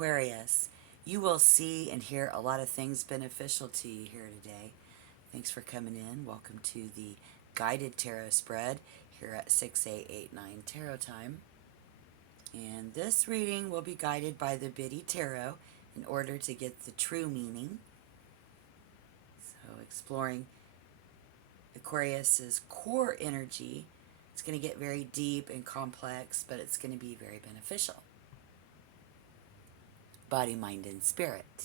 Aquarius, you will see and hear a lot of things beneficial to you here today. Thanks for coming in. Welcome to the guided tarot spread here at 6889 Tarot Time. And this reading will be guided by the Biddy Tarot in order to get the true meaning. So exploring Aquarius's core energy. It's going to get very deep and complex, but it's going to be very beneficial. Body, mind, and spirit.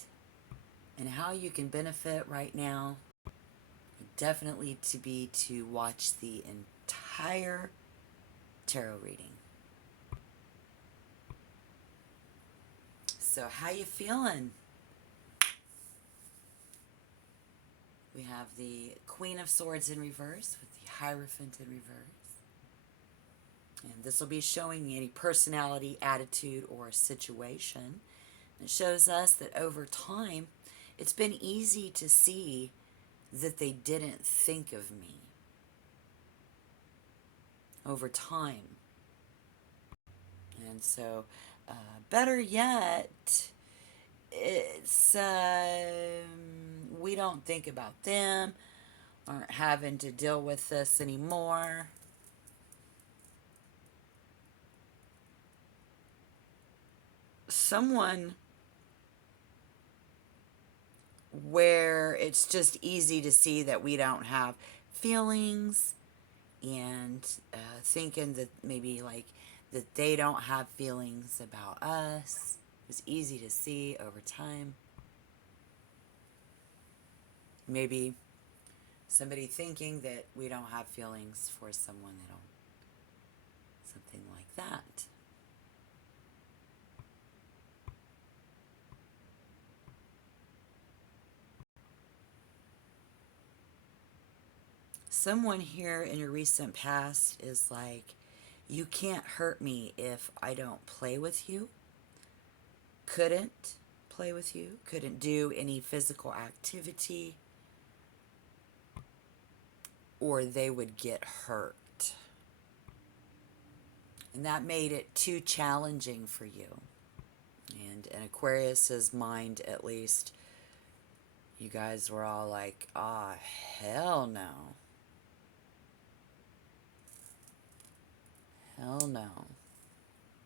And how you can benefit right now, definitely to watch the entire tarot reading. So how you feeling? We have the Queen of Swords in reverse with the Hierophant in reverse. And this will be showing any personality, attitude, or situation. It shows us that over time, it's been easy to see that they didn't think of me. Over time. And so, better yet, it's we don't think about them, aren't having to deal with this anymore. Someone where it's just easy to see that we don't have feelings, and thinking that maybe like that they don't have feelings about us. It's easy to see over time. Maybe somebody thinking that we don't have feelings for someone they don't. Something like that. Someone here in your recent past is like, you can't hurt me if I don't play with you. Couldn't play with you. Couldn't do any physical activity. Or they would get hurt. And that made it too challenging for you. And in Aquarius's mind, at least, you guys were all like, ah, hell no. Hell no.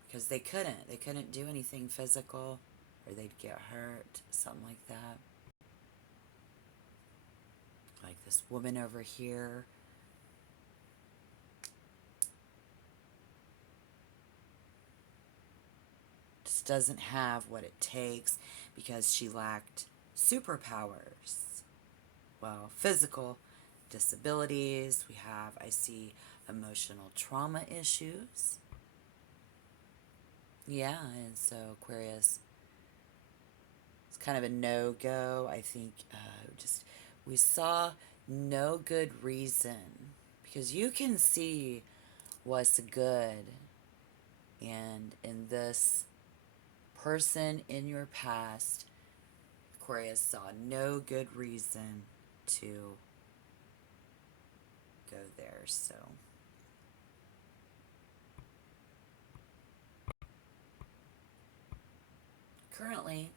Because they couldn't do anything physical, or they'd get hurt, something like that. Like this woman over here. Just doesn't have what it takes because she lacked superpowers. Well, physical disabilities. We have, I see, emotional trauma issues. Yeah, and so Aquarius, it's kind of a no-go. I think we saw no good reason, because you can see what's good, and in this person in your past, Aquarius saw no good reason to go there. So currently,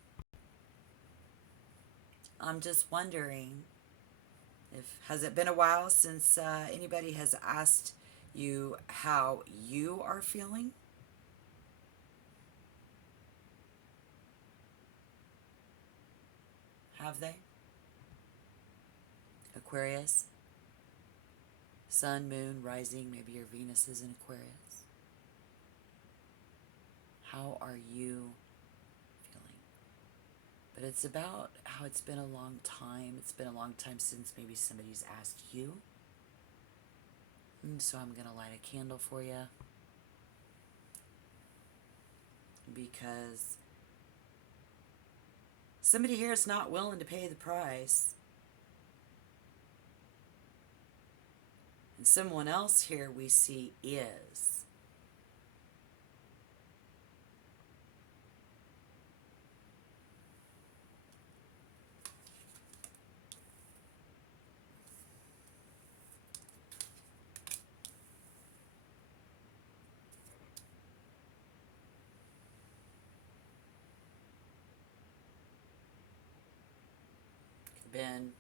I'm just wondering, has it been a while since anybody has asked you how you are feeling? Have they? Aquarius? Sun, moon, rising, maybe your Venus is in Aquarius. How are you feeling? But it's about how it's been a long time. It's been a long time since maybe somebody's asked you. And so I'm going to light a candle for you. Because somebody here is not willing to pay the price. And someone else here we see is. been.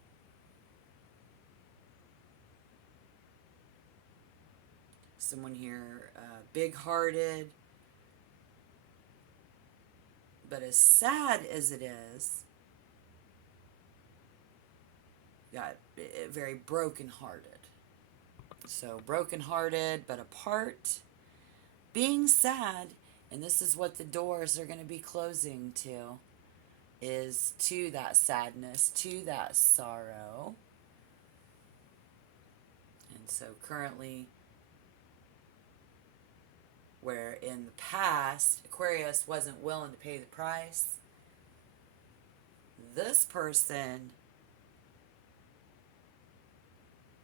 Someone here, big-hearted, but as sad as it is, got very broken-hearted. So broken-hearted, but apart, being sad, and this is what the doors are going to be closing to, is to that sadness, to that sorrow. And so currently, where in the past Aquarius wasn't willing to pay the price, this person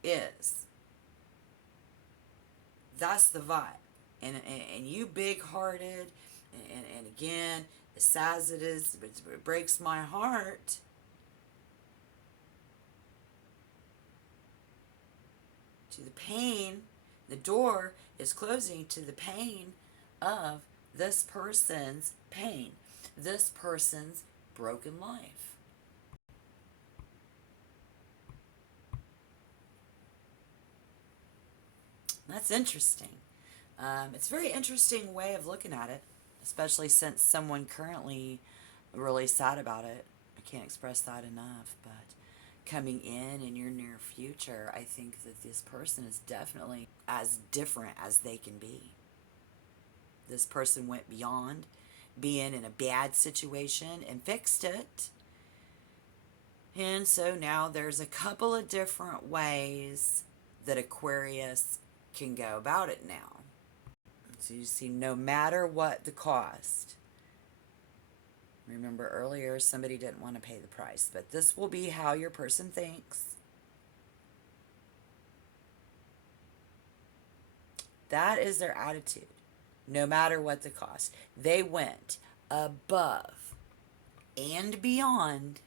is. That's the vibe. And you big-hearted, and again, as sad as it is, it breaks my heart. To the pain, the door is closing to the pain of this person's pain, this person's broken life. That's interesting. It's a very interesting way of looking at it, especially since someone currently really sad about it. I can't express that enough, but coming in your near future, I think that this person is definitely as different as they can be. This person went beyond being in a bad situation and fixed it. And so now there's a couple of different ways that Aquarius can go about it now. So you see, no matter what the cost. Remember earlier, somebody didn't want to pay the price, but this will be how your person thinks. That is their attitude, no matter what the cost. They went above and beyond.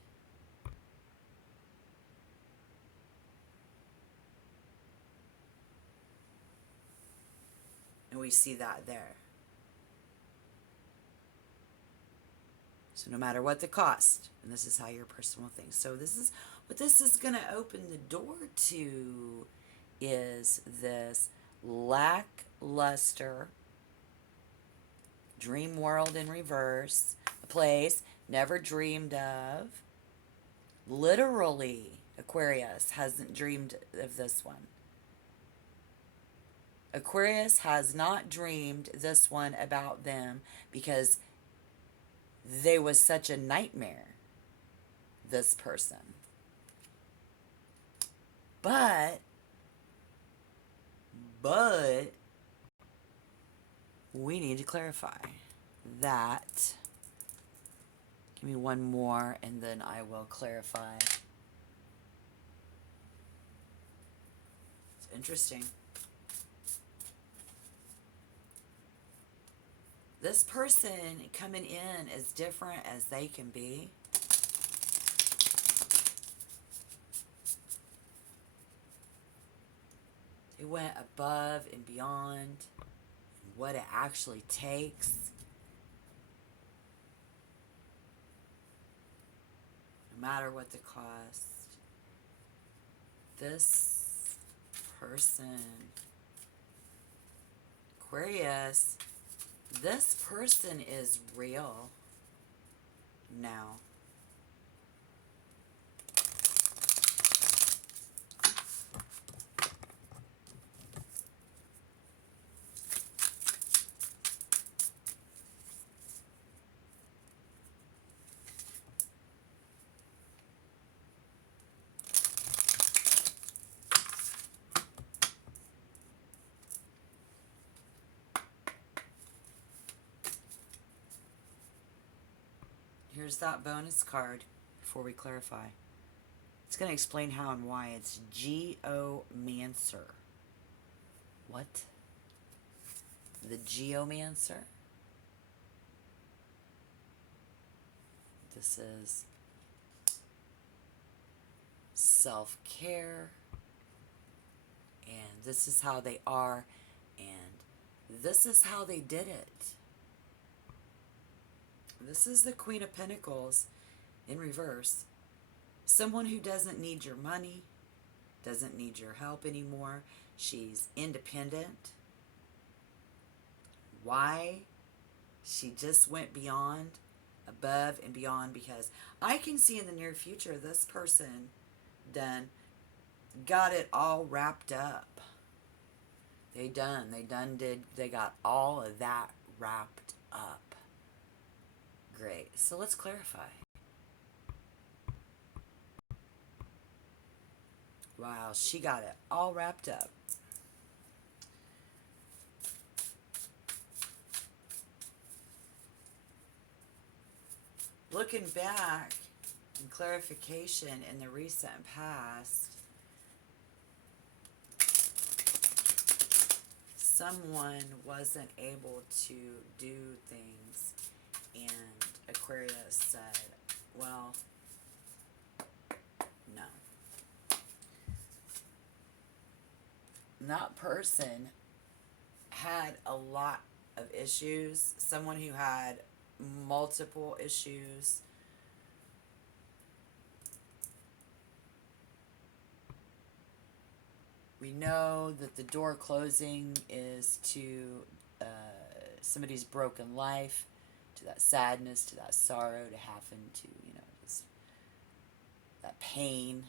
And we see that there. So no matter what the cost, and this is how your person will think. So this is what this is going to open the door to, is this lackluster dream world in reverse, a place never dreamed of. Literally, Aquarius hasn't dreamed of this one. Aquarius has not dreamed this one about them because they was such a nightmare, this person. But we need to clarify that. Give me one more and then I will clarify. It's interesting. This person coming in as different as they can be. They went above and beyond what it actually takes. No matter what the cost. This person, Aquarius, this person is real now. Here's that bonus card before we clarify. It's going to explain how and why. It's Geomancer. What? The Geomancer? This is self-care. And this is how they are. And this is how they did it. This is the Queen of Pentacles in reverse. Someone who doesn't need your money, doesn't need your help anymore. She's independent. Why? She just went beyond, above and beyond, because I can see in the near future this person done got it all wrapped up. They got all of that wrapped up. Great. So let's clarify. Wow, she got it all wrapped up. Looking back and clarification in the recent past, someone wasn't able to do things, and Aquarius said, well, no. That person had a lot of issues, someone who had multiple issues. We know that the door closing is to somebody's broken life, to that sadness, to that sorrow, to happen to, just that pain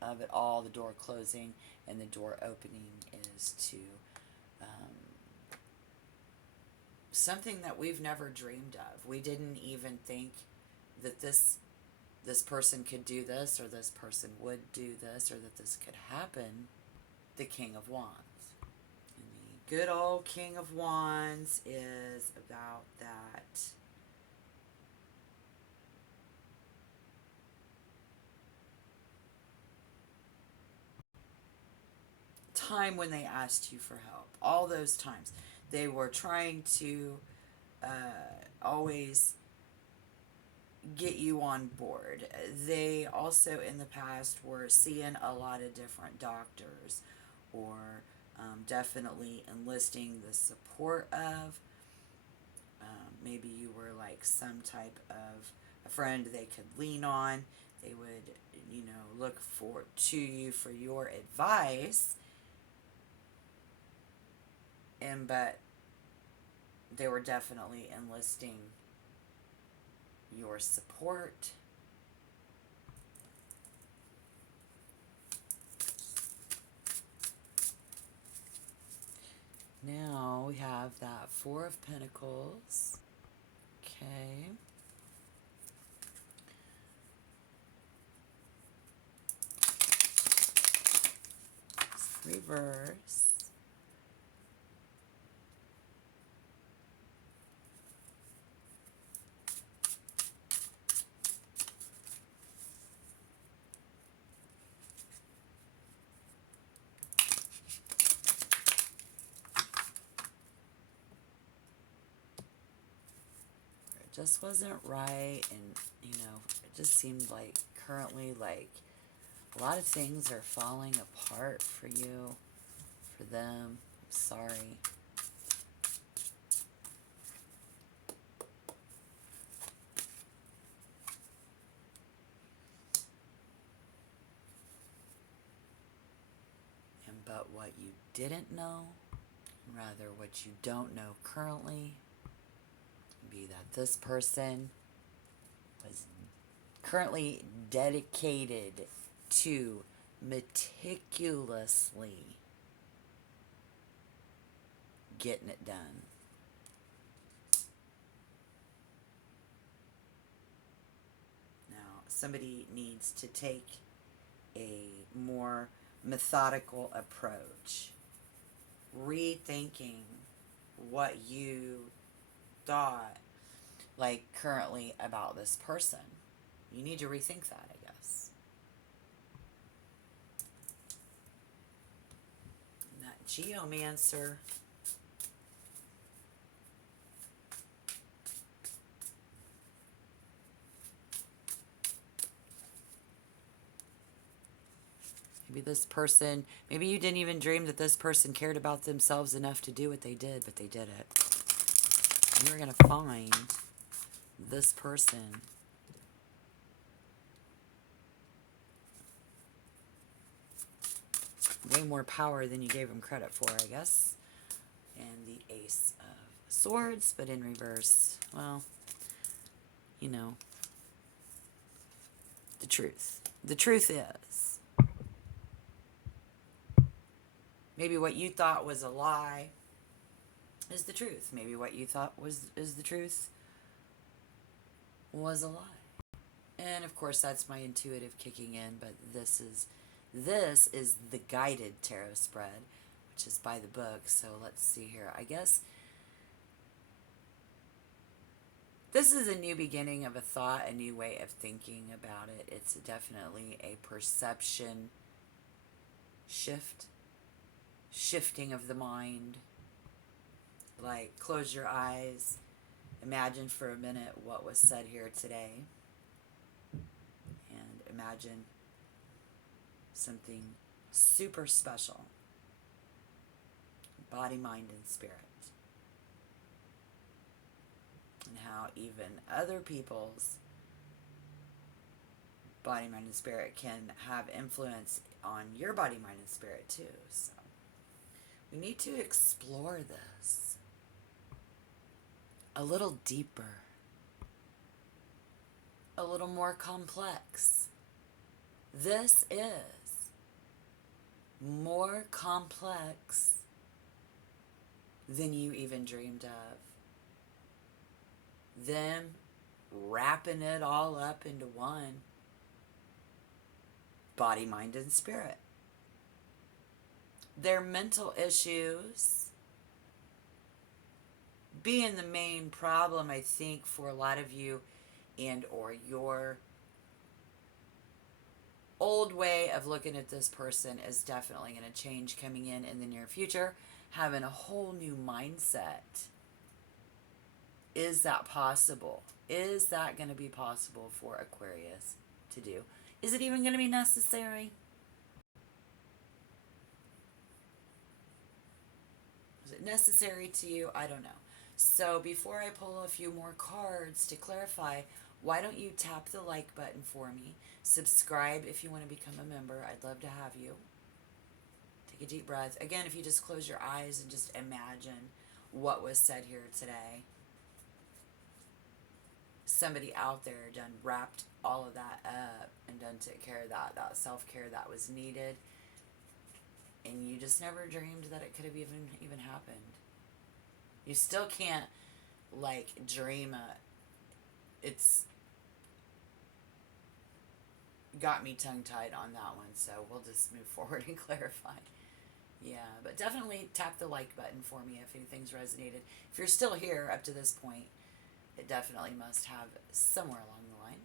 of it all, the door closing, and the door opening is to something that we've never dreamed of. We didn't even think that this person could do this, or this person would do this, or that this could happen. The King of Wands. And the good old King of Wands is about that time when they asked you for help. All those times. They were trying to always get you on board. They also in the past were seeing a lot of different doctors, or definitely enlisting the support of. Maybe you were like some type of a friend they could lean on. They would, look to you for your advice. But they were definitely enlisting your support. Now we have that Four of Pentacles. Okay. Reverse. Just wasn't right, and it just seemed like currently, like, a lot of things are falling apart for you, for them. I'm sorry. But what you didn't know, rather what you don't know currently, be that this person was currently dedicated to meticulously getting it done. Now, somebody needs to take a more methodical approach, rethinking what you thought, like, currently about this person. You need to rethink that, I guess. And that Geomancer. Maybe this person, maybe you didn't even dream that this person cared about themselves enough to do what they did, but they did it. And you're going to find this person way more power than you gave them credit for, I guess. And the Ace of Swords, but in reverse. Well, you know, the truth. The truth is, maybe what you thought was a lie is the truth. Maybe what you thought is the truth was a lie. And of course, that's my intuitive kicking in, but this is the guided tarot spread, which is by the book. So let's see here. I guess this is a new beginning of a thought, a new way of thinking about it. It's definitely a perception shifting of the mind. Like, close your eyes, imagine for a minute what was said here today, and imagine something super special. Body, mind, and spirit. And how even other people's body, mind, and spirit can have influence on your body, mind, and spirit too. So we need to explore this a little deeper, a little more complex. This is more complex than you even dreamed of. Them wrapping it all up into one. Body, mind, and spirit. Their mental issues being the main problem, I think, for a lot of you, and or your old way of looking at this person is definitely going to change coming in the near future. Having a whole new mindset. Is that possible? Is that going to be possible for Aquarius to do? Is it even going to be necessary? Is it necessary to you? I don't know. So before I pull a few more cards to clarify, why don't you tap the like button for me? Subscribe if you want to become a member. I'd love to have you. Take a deep breath. Again, if you just close your eyes and just imagine what was said here today. Somebody out there done wrapped all of that up and done took care of that self-care that was needed. And you just never dreamed that it could have even happened. You still can't, like, dream it's got me tongue-tied on that one, so we'll just move forward and clarify. Yeah, but definitely tap the like button for me if anything's resonated. If you're still here up to this point, it definitely must have somewhere along the line.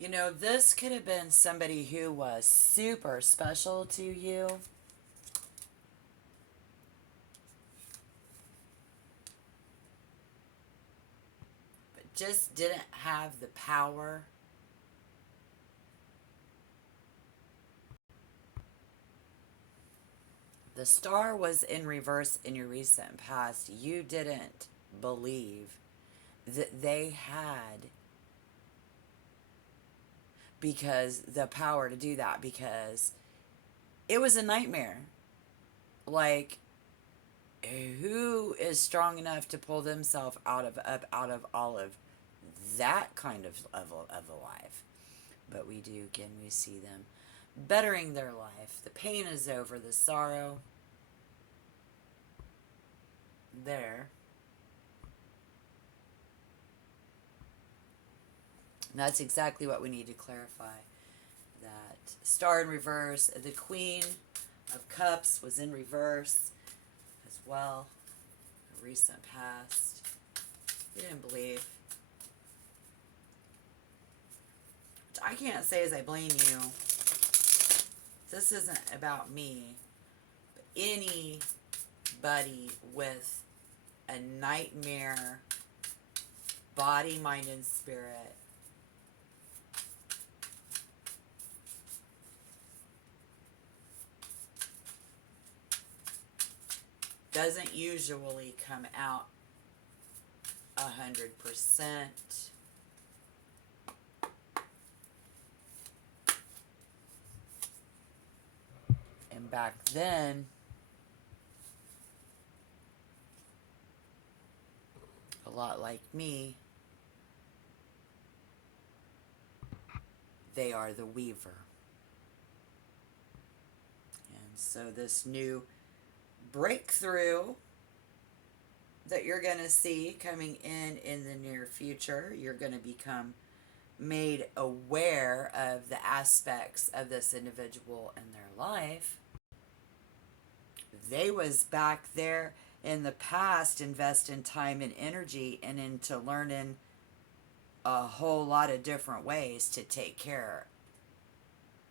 You know, this could have been somebody who was super special to you. But just didn't have the power. The star was in reverse in your recent past. You didn't believe that they had the power to do that, because it was a nightmare. Like, who is strong enough to pull themselves out of all of that kind of level of a life? But we do, again, we see them bettering their life. The pain is over, the sorrow there. And that's exactly what we need to clarify. That star in reverse, the Queen of Cups was in reverse as well. The recent past. You didn't believe. Which I can't say as I blame you. This isn't about me. But anybody with a nightmare, body, mind, and spirit, doesn't usually come out 100%. back then, a lot like me, they are the weaver. And so this new breakthrough that you're going to see coming in the near future, you're going to become made aware of the aspects of this individual in their life. They was back there in the past investing time and energy and into learning a whole lot of different ways to take care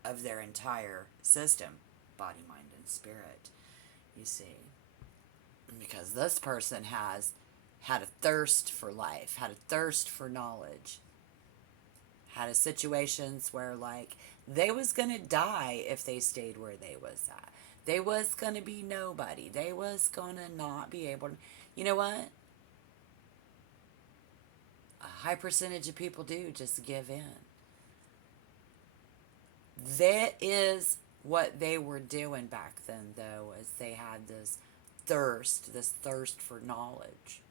of their entire system, body, mind, and spirit, you see. Because this person has had a thirst for life, had a thirst for knowledge, had a situations where like they was gonna die if they stayed where they was at. They was gonna be nobody. They was gonna not be able to, you know what? A high percentage of people do just give in. That is what they were doing back then, though, as they had this thirst for knowledge.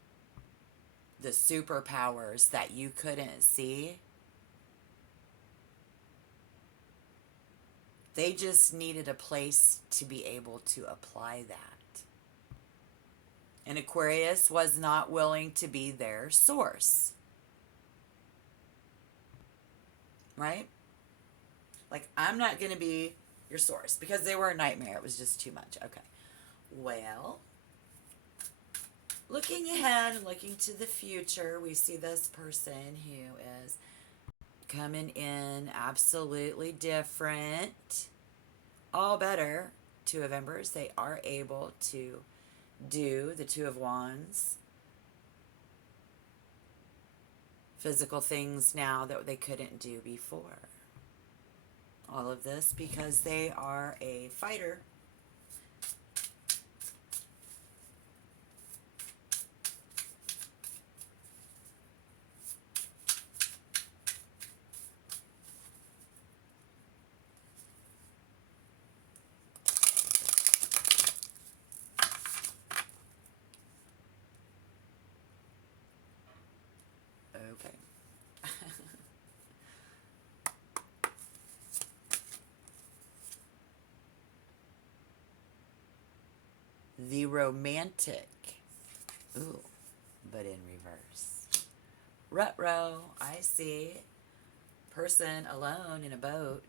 The superpowers that you couldn't see, they just needed a place to be able to apply that. And Aquarius was not willing to be their source. Right? Like, I'm not going to be your source because they were a nightmare. It was just too much. Okay. Well, looking ahead and looking to the future, we see this person who is coming in absolutely different. All better. Two of Embers. They are able to do the Two of Wands. Physical things now that they couldn't do before. All of this because they are a fighter. Okay. The romantic. Ooh, but in reverse. Ruh-roh, I see. Person alone in a boat.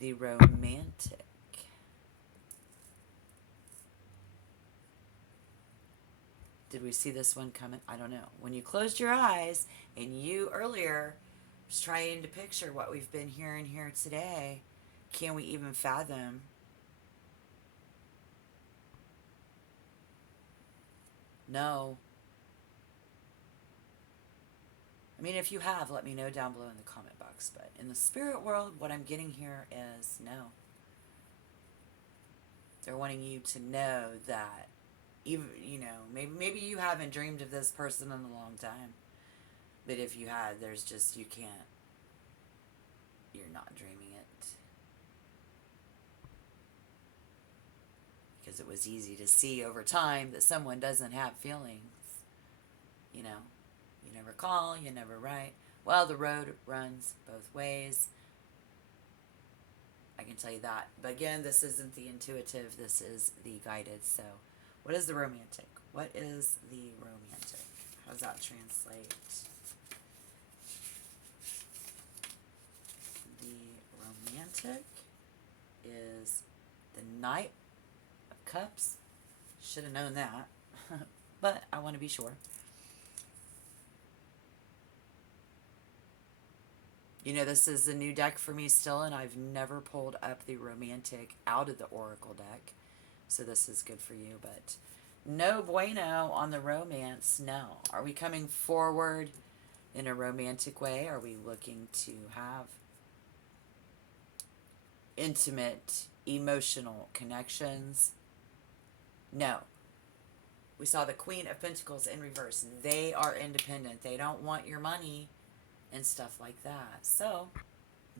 The romantic. Did we see this one coming? I don't know. When you closed your eyes and you earlier was trying to picture what we've been hearing here today, can we even fathom? No. I mean, if you have, let me know down below in the comment box. But in the spirit world, what I'm getting here is no. They're wanting you to know that, even, you know, maybe you haven't dreamed of this person in a long time. But if you had, there's just, you can't. You're not dreaming it. Because it was easy to see over time that someone doesn't have feelings. You know, you never call, you never write. Well, the road runs both ways. I can tell you that. But again, this isn't the intuitive, this is the guided. So, what is the romantic? What is the romantic? How does that translate? The romantic is the Knight of Cups. Should have known that. But I want to be sure. You know, this is a new deck for me still, and I've never pulled up the romantic out of the Oracle deck. So this is good for you, but no bueno on the romance, no. Are we coming forward in a romantic way? Are we looking to have intimate, emotional connections? No. We saw the Queen of Pentacles in reverse. They are independent. They don't want your money and stuff like that. So,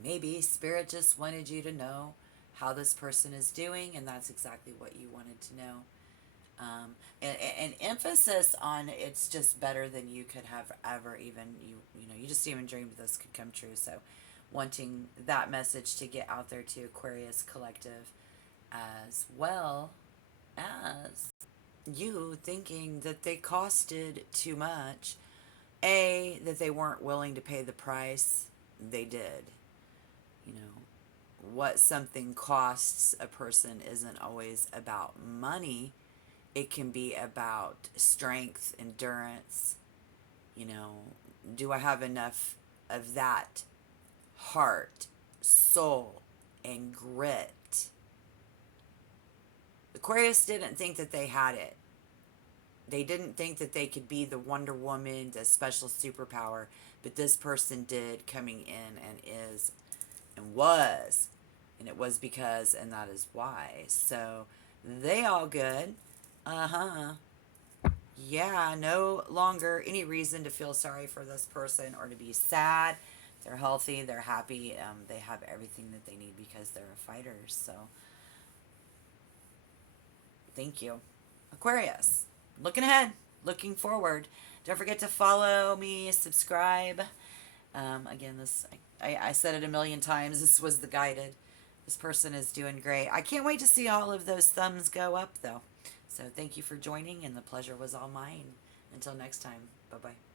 Maybe Spirit just wanted you to know how this person is doing, and that's exactly what you wanted to know. And emphasis on it's just better than you could have ever even you just even dreamed this could come true. So wanting that message to get out there to Aquarius collective, as well as you thinking that they costed too much, that they weren't willing to pay the price. They did. you know what something costs a person isn't always about money. It can be about strength, endurance. You know, do I have enough of that heart, soul, and grit? Aquarius didn't think that they had it. They didn't think that they could be the Wonder Woman, the special superpower, but this person did, coming in, and is, and was. And it was because, and that is why. So they all good. Uh huh. Yeah, no longer any reason to feel sorry for this person or to be sad. They're healthy, they're happy, they have everything that they need because they're a fighter. So, thank you. Aquarius, looking ahead, looking forward. Don't forget to follow me, subscribe. Again, I said it a million times. This was the guided. This person is doing great. I can't wait to see all of those thumbs go up, though. So thank you for joining, and the pleasure was all mine. Until next time, bye bye.